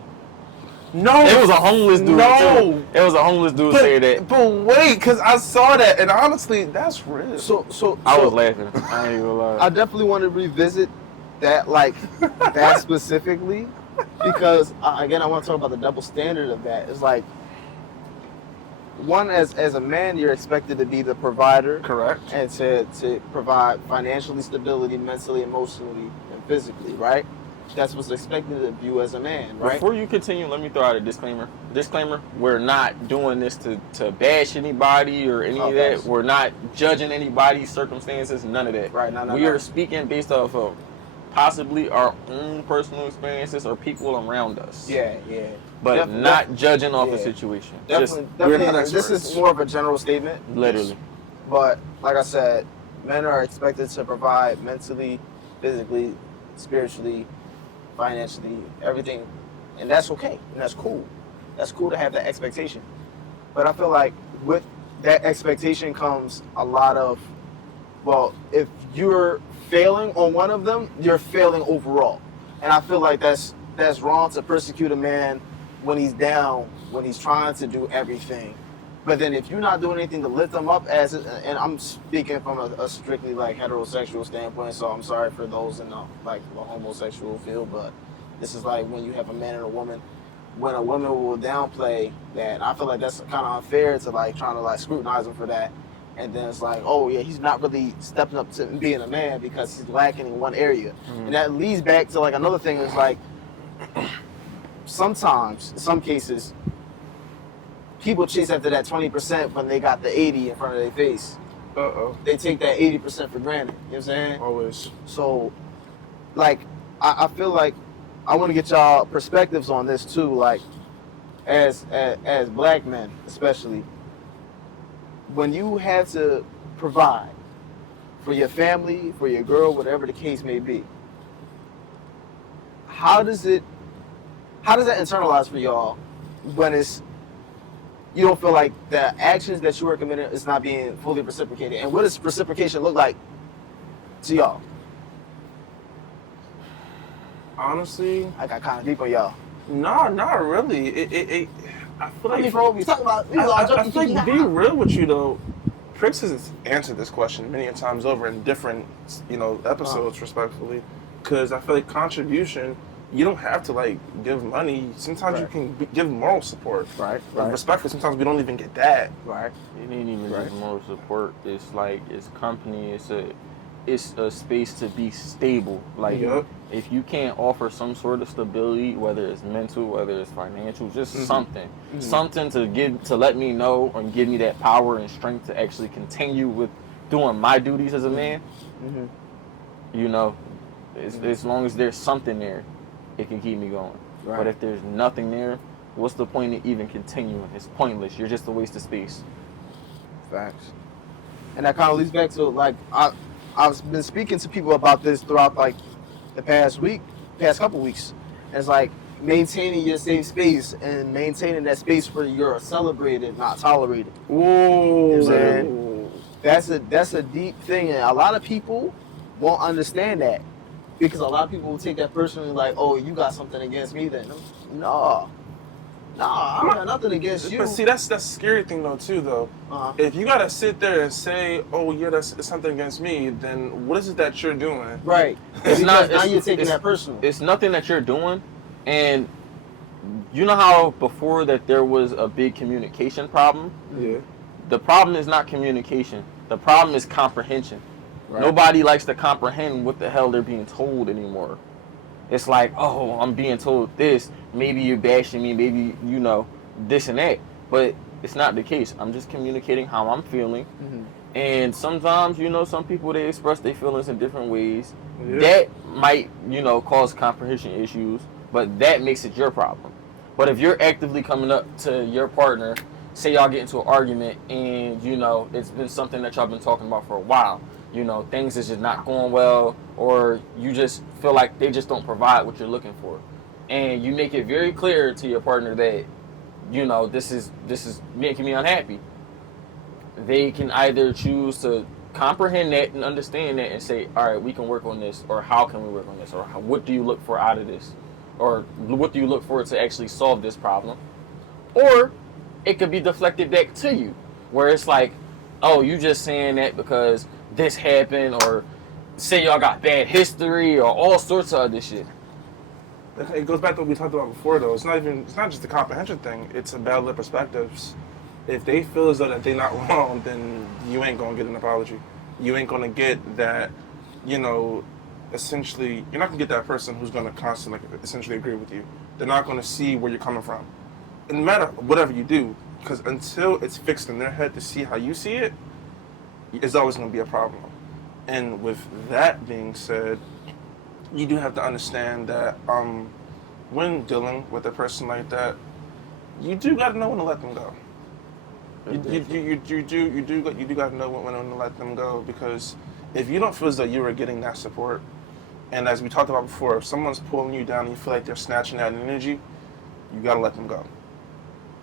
No, It was a homeless dude. No. too. It was a homeless dude saying that. But wait, because I saw that, and honestly, that's real. So I was laughing. I ain't gonna lie. I definitely want to revisit that, like that specifically, because again, I want to talk about the double standard of that. It's like one, as a man, you're expected to be the provider. Correct. And to provide financially stability, mentally, emotionally, and physically, right? That's what's expected of you as a man, right? Before you continue, let me throw out a disclaimer. Disclaimer, we're not doing this to bash anybody or any of that. We're not judging anybody's circumstances, none of that. Right, we are speaking based off of possibly our own personal experiences or people around us. Yeah. But not judging off a situation. Definitely. This is more of a general statement. Literally. But like I said, men are expected to provide mentally, physically, spiritually, financially, everything, and that's okay, and that's cool. That's cool to have that expectation. But I feel like with that expectation comes a lot of, well, if you're failing on one of them, you're failing overall. And I feel like that's wrong to persecute a man when he's down, when he's trying to do everything. But then if you're not doing anything to lift them up and I'm speaking from a strictly like heterosexual standpoint, so I'm sorry for those in the homosexual field, but this is like when you have a man and a woman, when a woman will downplay that, I feel like that's kind of unfair to like trying to like scrutinize him for that. And then it's like, oh yeah, he's not really stepping up to being a man because he's lacking in one area. And that leads back to like another thing is like, sometimes, in some cases, people chase after that 20% when they got the 80 in front of their face. They take that 80% for granted. You know what I'm saying? Always. So, like, I feel like I want to get y'all perspectives on this too. Like, as black men, especially, when you have to provide for your family, for your girl, whatever the case may be, how does that internalize for y'all when you don't feel like the actions that you are committing is not being fully reciprocated? And what does reciprocation look like to y'all? Honestly, I got kind of deep on y'all. No, not really. I feel like we talk about. I feel like, be real with you though. Prix has answered this question many times over in different, episodes, respectfully. Because I feel like contribution, you don't have to like give money. Sometimes you can give moral support. Right. Respectfully, sometimes we don't even get that. Right. You didn't even give moral support. It's like it's company. It's a space to be stable. Like if you can't offer some sort of stability, whether it's mental, whether it's financial, just something to let me know and give me that power and strength to actually continue with doing my duties as a man. As long as there's something there, it can keep me going. Right. But if there's nothing there, what's the point of even continuing? It's pointless. You're just a waste of space. Facts. And that kind of leads back to like I've been speaking to people about this throughout like the past couple weeks. And it's like maintaining your safe space and maintaining that space where you're celebrated, not tolerated. Whoa. You know what I'm saying? That's a deep thing, and a lot of people won't understand that because a lot of people will take that personally, like, oh, you got something against me then. No, I don't got nothing against you. But see, that's the scary thing though too though. If you gotta sit there and say, oh yeah, that's something against me, then what is it that you're doing? Right. Now you're taking that personal. It's nothing that you're doing, and you know how before that there was a big communication problem? Yeah. The problem is not communication. The problem is comprehension. Right. Nobody likes to comprehend what the hell they're being told anymore. It's like, oh, I'm being told this. Maybe you're bashing me. Maybe, this and that. But it's not the case. I'm just communicating how I'm feeling. And sometimes, some people, they express their feelings in different ways. Yeah. That might, cause comprehension issues. But that makes it your problem. But if you're actively coming up to your partner, say y'all get into an argument and, it's been something that y'all been talking about for a while. Things is just not going well, or you just feel like they just don't provide what you're looking for. And you make it very clear to your partner that, this is making me unhappy. They can either choose to comprehend that and understand that and say, all right, we can work on this, or how can we work on this, or what do you look for out of this, or what do you look for to actually solve this problem? Or it could be deflected back to you, where it's like, oh, you just saying that because this happened, or say y'all got bad history, or all sorts of other shit. It goes back to what we talked about before, though. It's not just the comprehension thing. It's a battle of perspectives. if they feel as though that they're not wrong, then you ain't gonna get an apology. You ain't gonna get that, essentially, you're not gonna get that person who's gonna constantly, essentially agree with you. They're not gonna see where you're coming from. And no matter whatever you do, because until it's fixed in their head to see how you see it, it's always gonna be a problem. And with that being said, you do have to understand that when dealing with a person like that, you do gotta know when to let them go. You do gotta know when to let them go, because if you don't feel as though you are getting that support, and as we talked about before, if someone's pulling you down and you feel like they're snatching that energy, you gotta let them go.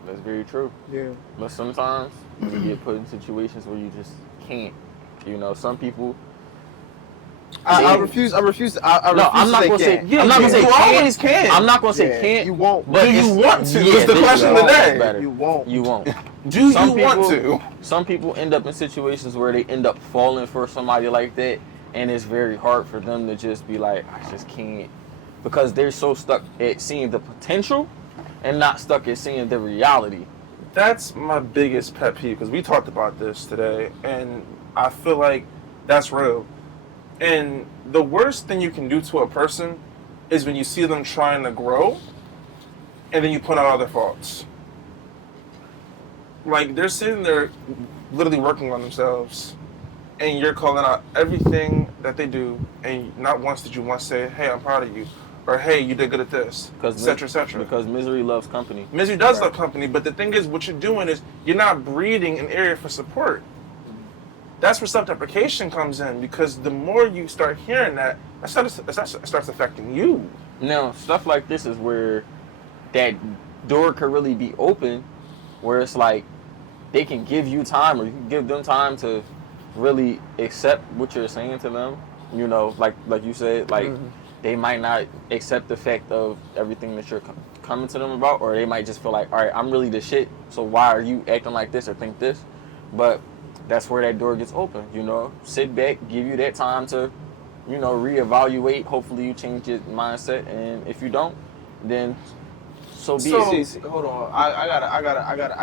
That's very true. Yeah. But sometimes you get put in situations where you just can't. Some people. I refuse. I'm not gonna say. Yeah, I'm not gonna say you can't. always can. I'm not gonna say can't. You won't. But do you want to? Yeah, It's the question of the day. Better. You won't. You won't. Do you want to? Some people end up in situations where they end up falling for somebody like that, and it's very hard for them to just be like, I just can't, because they're so stuck at seeing the potential and not stuck at seeing the reality. That's my biggest pet peeve, because we talked about this today, and I feel like that's real. And the worst thing you can do to a person is when you see them trying to grow, and then you point out all their faults. Like, they're sitting there literally working on themselves, and you're calling out everything that they do, and not once did you once say, hey, I'm proud of you, or hey, you did good at this, etc., etc. Because misery loves company. Misery does love company, but the thing is, what you're doing is you're not breeding an area for support. That's where self-deprecation comes in, because the more you start hearing that, it starts affecting you. Now, stuff like this is where that door could really be open, where it's like they can give you time, or you can give them time to really accept what you're saying to them. Like you said, they might not accept the fact of everything that you're coming to them about, or they might just feel like, all right, I'm really the shit, so why are you acting like this or think this? But that's where that door gets open, Sit back, give you that time to, reevaluate. Hopefully you change your mindset, and if you don't, then so be it. See, hold on. I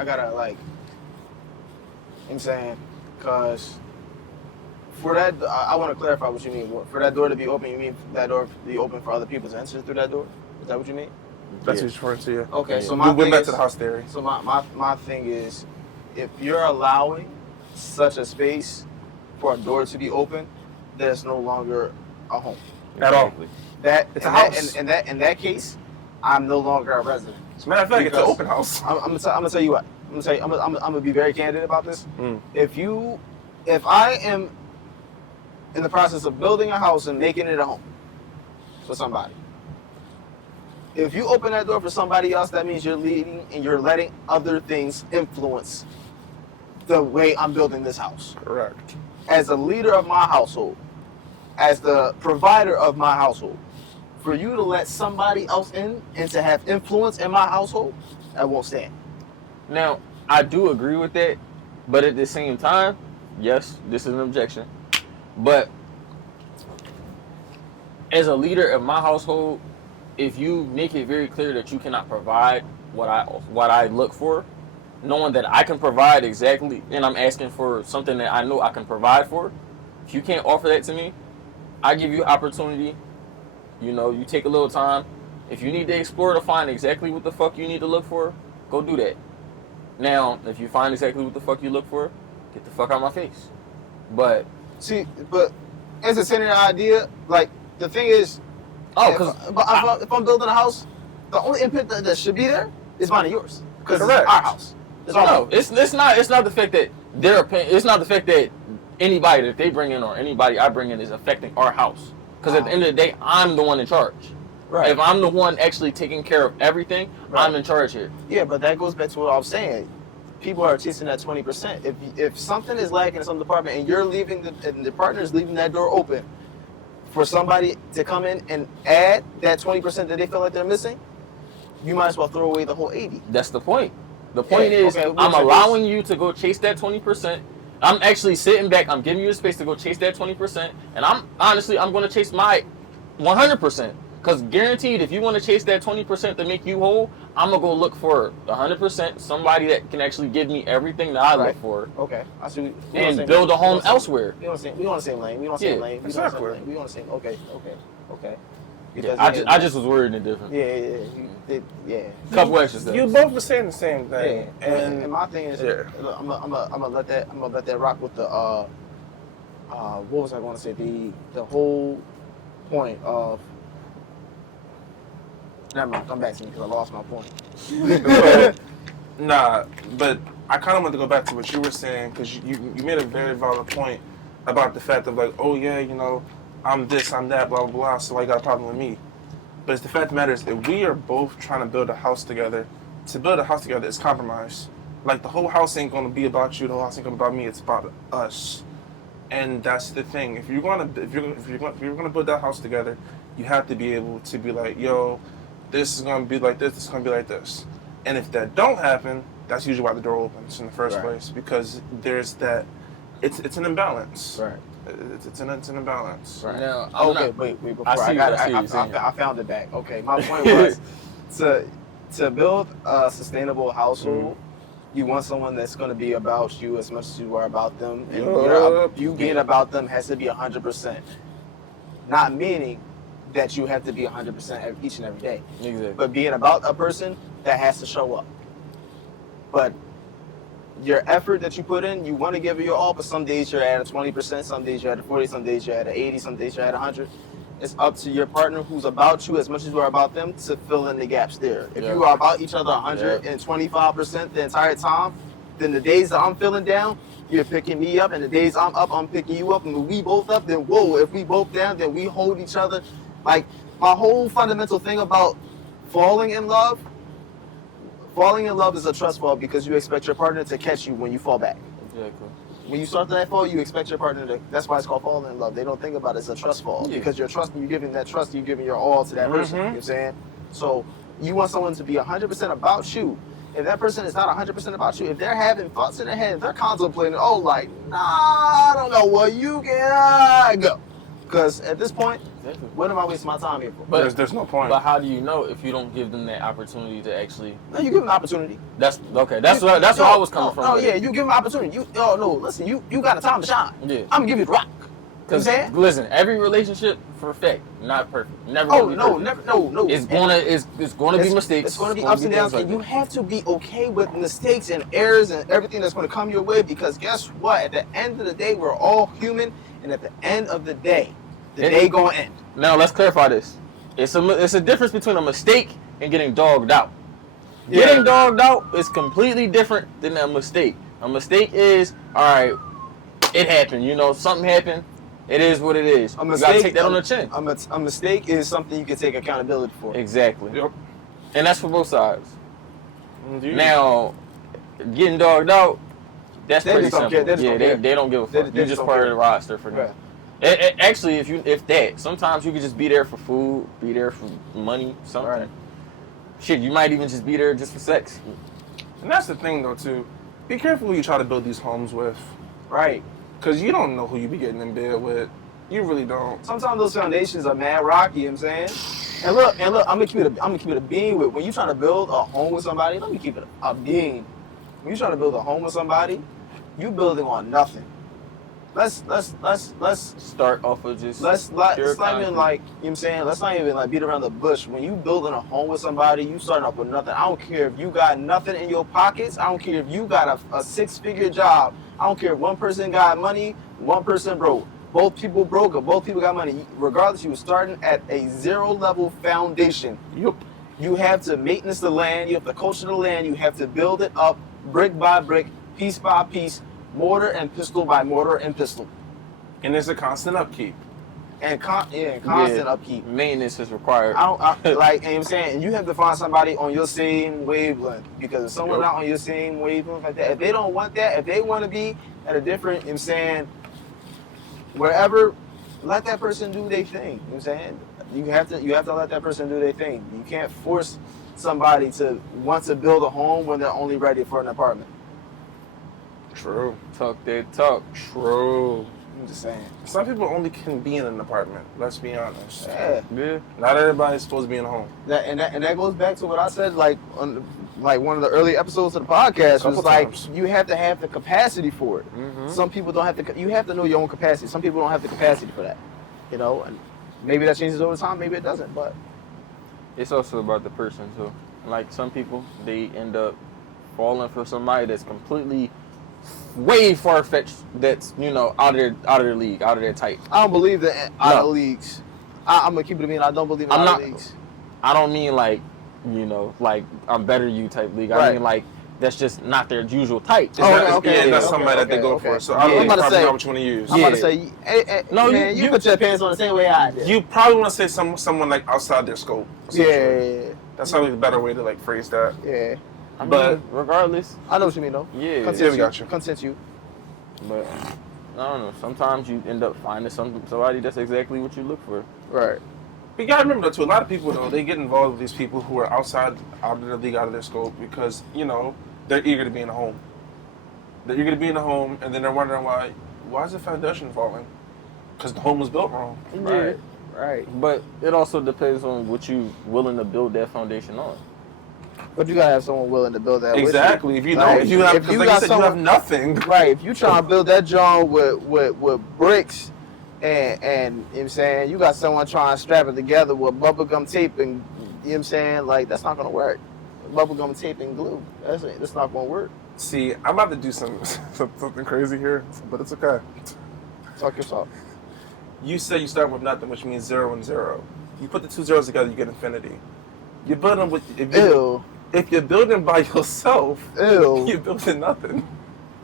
gotta like, I'm saying, because for that, I want to clarify what you mean. For that door to be open, you mean that door to be open for other people to enter through that door? Is that what you mean? That's what you're referring to, yeah. Okay, so we my went thing back is, to the house theory. So my thing is, if you're allowing such a space for a door to be open, there's no longer a home. At all. It's a house. In that case, I'm no longer a resident. As a matter of fact, it's an open house. I'm gonna tell you what. I'm gonna be very candid about this. Mm. If I am in the process of building a house and making it a home for somebody, if you open that door for somebody else, that means you're leading and you're letting other things influence the way I'm building this house. Correct. As a leader of my household, as the provider of my household, for you to let somebody else in and to have influence in my household, I won't stand. Now, I do agree with that, but at the same time, yes, this is an objection. But as a leader of my household, if you make it very clear that you cannot provide what I look for, knowing that I can provide exactly, and I'm asking for something that I know I can provide for, if you can't offer that to me, I give you opportunity. You take a little time. If you need to explore to find exactly what the fuck you need to look for, go do that. Now, if you find exactly what the fuck you look for, get the fuck out of my face. But as a center idea, like, the thing is, if I'm building a house, the only input that should be there is mine and yours, because it's our house. It's not the fact that it's not the fact that anybody that they bring in or anybody I bring in is affecting our house. Because at the end of the day, I'm the one in charge. Right. If I'm the one actually taking care of everything, I'm in charge here. Yeah, but that goes back to what I was saying. People are chasing that 20%. If something is lacking in some department and you're leaving and the partner is leaving that door open for somebody to come in and add that 20% that they feel like they're missing, you might as well throw away the whole 80. That's the point. The point is, I'm allowing you to go chase that 20%. I'm actually sitting back. I'm giving you the space to go chase that 20%. And I'm going to chase my 100%. Because guaranteed, if you want to chase that 20% to make you whole, I'm going to go look for 100%, somebody that can actually give me everything that I look for. Okay. I see. And build a home elsewhere. We on the same lane. We on the same lane. Exactly. We on the same. Okay. Yeah, I just was wording it different. Yeah. Couple extra steps. You both were saying the same thing. Yeah. And my thing is, look, I'm gonna let that rock with the what was I going to say? The whole point of. Never mind, come back to me because I lost my point. Nah, but I kind of want to go back to what you were saying because you made a very valid point about the fact of like, oh yeah, you know, I'm this, I'm that, blah, blah, blah, so I got a problem with me. But it's the fact of the matter is if we are both trying to build a house together, to build a house together is compromise. Like the whole house ain't going to be about you, the whole house ain't going to be about me, it's about us. And that's the thing. If you're going to build that house together, you have to be able to be like, yo, this is going to be like this is going to be like this. And if that don't happen, that's usually why the door opens in the first place, because there's that, it's an imbalance. Right. It's an imbalance. Right. Now, wait. Before I I found it back. Okay, my point was to build a sustainable household. You want someone that's going to be about you as much as you are about them, and you being about them has to be 100%. Not meaning that you have to be 100% each and every day. Exactly. But being about a person that has to show up. But your effort that you put in, you want to give it your all, but some days you're at a 20%, some days you're at a 40, some days you're at a 80, some days you're at 100. It's up to your partner who's about you as much as you are about them to fill in the gaps there. If you are about each other 125% the entire time, then the days that I'm feeling down, you're picking me up, and the days I'm up, I'm picking you up, and when we both up, then whoa, if we both down, then we hold each other. Like, my whole fundamental thing about falling in love is a trust fall because you expect your partner to catch you when you fall back. Exactly. When you start that fall, you expect your partner to, that's why it's called falling in love. They don't think about it as a trust fall because you're trusting, you're giving that trust, you're giving your all to that person, you know what I'm saying? So you want someone to be 100% about you. If that person is not 100% about you, if they're having thoughts in their head, they're contemplating, nah, I don't know what you can go. Because at this point, what am I wasting my time here for? But there's no point. But how do you know if you don't give them that opportunity to actually? No, you give them an opportunity. That's okay. That's where I was coming from. Oh yeah, you give them an opportunity. Listen, you got a time to shine. Yeah. I'm gonna give you the rock. Because listen, every relationship for a fact, not perfect. Never. No. It's gonna be mistakes. It's gonna be ups and downs, and you have to be okay with mistakes and errors and everything that's gonna come your way. Because guess what? At the end of the day, we're all human, and at the end of the day, the day gonna end. Now let's clarify this. It's a difference between a mistake and getting dogged out. Yeah. Getting dogged out is completely different than a mistake. A mistake is, all right, it happened. You know, something happened. It is what it is. You gotta take that on the chin. A mistake is something you can take accountability for. Exactly. Yep. And that's for both sides. Indeed. Now, getting dogged out, that's They pretty just don't simple. care. They just don't care. They don't give a fuck. They You're just just don't part care. of the roster for them. Right. Actually, if that, sometimes you could just be there for food, be there for money, something. Right. Shit, you might even just be there just for sex. And that's the thing, though, too. Be careful who you try to build these homes with. Right. Because you don't know who you be getting in bed with. You really don't. Sometimes those foundations are mad rocky, you know what I'm saying? And look, I'm gonna keep it a being with when you're trying to build a home with somebody, let me keep it a being. When you're trying to build a home with somebody, you building on nothing. Let's Start off of just let's pure not even concrete. like, you know what I'm saying? Let's not even like beat around the bush. When you building a home with somebody, you starting off with nothing. I don't care if you got nothing in your pockets. I don't care if you got a 6-figure job. I don't care if one person got money, one person broke. Both people broke or both people got money. Regardless, you were starting at a 0-level foundation. Yup. You have to maintenance the land. You have to culture the land. You have to build it up brick by brick, piece by piece, mortar and pestle by mortar and pestle. And there's a constant upkeep. And constant upkeep. Maintenance is required. Like, you know what I'm saying? And you have to find somebody on your same wavelength. Because if someone's not on your same wavelength like that, if they don't want that, if they want to be at a different, you know what I'm saying, wherever, let that person do their thing. You know what I'm saying? You have to let that person do their thing. You can't force somebody to want to build a home when they're only ready for an apartment. True. Talk that talk. True. I'm just saying. Some people only can be in an apartment. Let's be honest. Yeah. Not everybody's supposed to be in a home. That goes back to what I said, like on one of the early episodes of the podcast was like times. you have to have the capacity for it. Mm-hmm. Some people don't have you have to know your own capacity. Some people don't have the capacity for that. You know, and maybe that changes over time, maybe it doesn't, but It's also about the person too. Like some people, they end up falling for somebody that's completely way far-fetched, that's, you know, out of their league, out of their type. I don't believe that out of leagues. I'm gonna keep it a mean. I don't believe in out of leagues. I don't mean like, you know, like I'm better than you type league. I Right. mean like that's just not their usual type. That's somebody that they go for. So I don't probably know what you want to use. I'm about to say, No, man, you put your pants on the same way I did. You probably want to say someone like outside their scope. Yeah. That's probably the better way to like phrase that. Yeah. I mean, But regardless, I know what you mean though. yeah. Yeah, we got you. Consent you. But I don't know. Sometimes you end up finding somebody that's exactly what you look for. Right. But you gotta remember though, too, a lot of people though, they get involved with these people who are out of their league, out of their scope, because, you know, they're eager to be in a home. They're eager to be in a home, and then they're wondering why is the foundation falling? Because the home was built wrong. Right. Right. But it also depends on what you willing to build that foundation on. But you gotta have someone willing to build that. Exactly. With If you don't, you have nothing. Right. If you trying to build that joint with bricks, and you know what I'm saying, you got someone trying to strap it together with bubblegum tape and, you know what I'm saying, like that's not gonna work. Bubblegum tape and glue. That's not gonna work. See, I'm about to do something crazy here, but it's okay. Talk yourself. You say you start with nothing, which means 0 and 0. You put the two zeros together, you get infinity. You're building with if you're building by yourself, you're building nothing.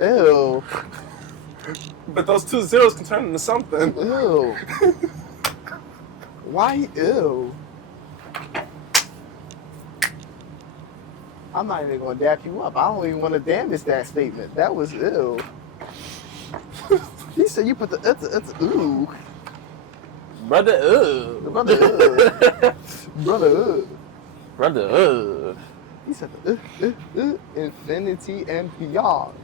Ew. But those two zeros can turn into something. Ew. Why ew? I'm not even gonna dap you up. I don't even want to damage that statement. That was ew. He said you put it's ooh. Brother, Brother, He said infinity and beyond.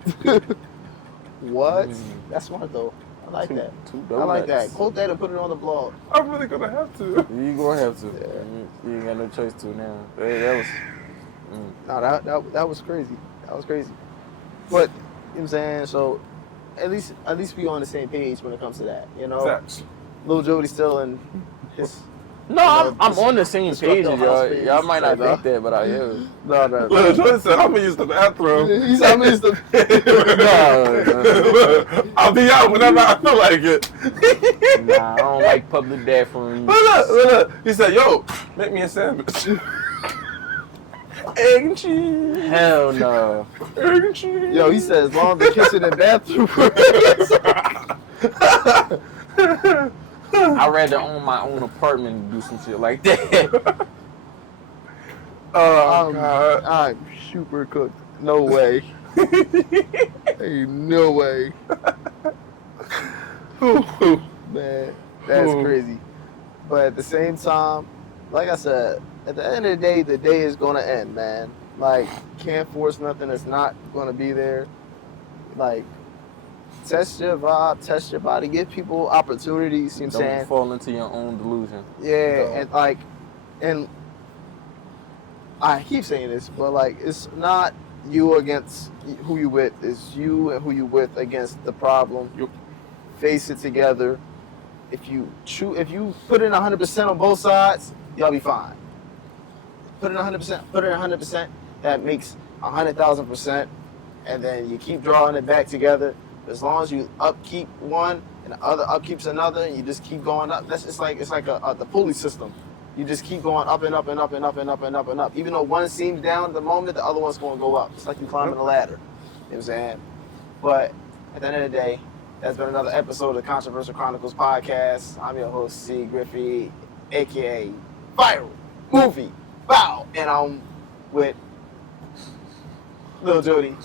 What? That's smart though. I like that. I like that. Quote that and put it on the blog. I'm really gonna have to. You gonna have to. Yeah. You ain't got no choice to now. That was. No, that was crazy. That was crazy. But you know what I'm saying? So at least we on the same page when it comes to that. You know, Facts. Lil Jody still in his. No, I'm on the same page as y'all. phase. Y'all might not think that, but I am. No. Lil Jordan said, I'm gonna use the bathroom. He said, I'm gonna use the. I'll be out whenever I feel like it. Nah, I don't like public bathrooms. Look. He said, yo, make me a sandwich. Egg and cheese. Hell no. Egg and cheese. Yo, he said as long as the kitchen and bathroom. I'd rather own my own apartment and do some shit like that. Oh, God. I'm super cooked. No way. Ain't no way. Man, that's crazy. But at the same time, like I said, at the end of the day is gonna end, man. Like, can't force nothing that's not gonna be there. Like, test your vibe, test your body, give people opportunities, you know what I'm saying? Don't fall into your own delusion. Yeah, and I keep saying this, but like, it's not you against who you with, it's you and who you with against the problem. You face it together. If you put in 100% on both sides, y'all be fine. Put in 100%, that makes 100,000%, and then you keep drawing it back together. As long as you upkeep one and the other upkeeps another, and you just keep going up. It's like the pulley system. You just keep going up and up and up and up and up and up and up. Even though one seems down at the moment, the other one's going to go up. It's like you climbing a ladder. You know what I'm saying? But at the end of the day, that's been another episode of the Controversial Chronicles podcast. I'm your host, C. Griffey, a.k.a. Viral Movie Bow. And I'm with Lil Jody.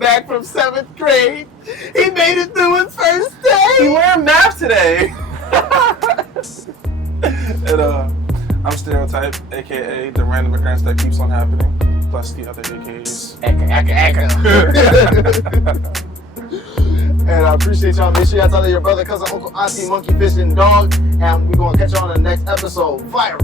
Back from 7th grade. He made it through his first day. He wearing math today. And I'm Stereotype, aka the random occurrence that keeps on happening, plus the other AKAs. And I appreciate y'all. Make sure y'all tell your brother, cousin, uncle, auntie, monkey, fish, and dog. And we're going to catch y'all on the next episode. Fire!